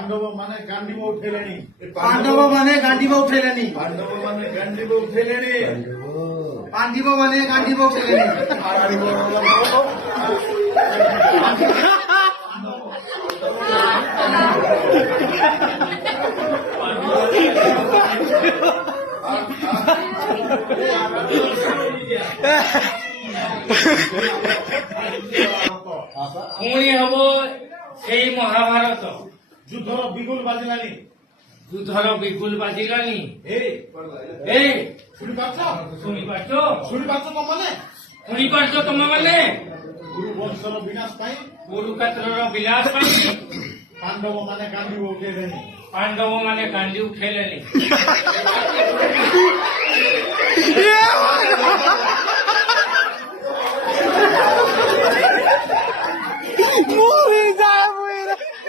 पांडव माने गांडीव उठेलेनी पांडव माने गांडीव उठेलेनी पांडव माने गांडीव उठेलेनी पांडव माने गांडीव उठेलेनी पुणी हम से महाभारत युद्धर बिगुल बाजिलानी युद्धर बिगुल बाजिलानी शुणी पारछ शुणी पार्छ तमने शुणी पार्छ तुम मैंने गुरु वंशर विनाश पाई कुरुक्षेत्र विलास पांडव माने गांडीव उठेलेनी पांडव माने गांडी उठेलेनी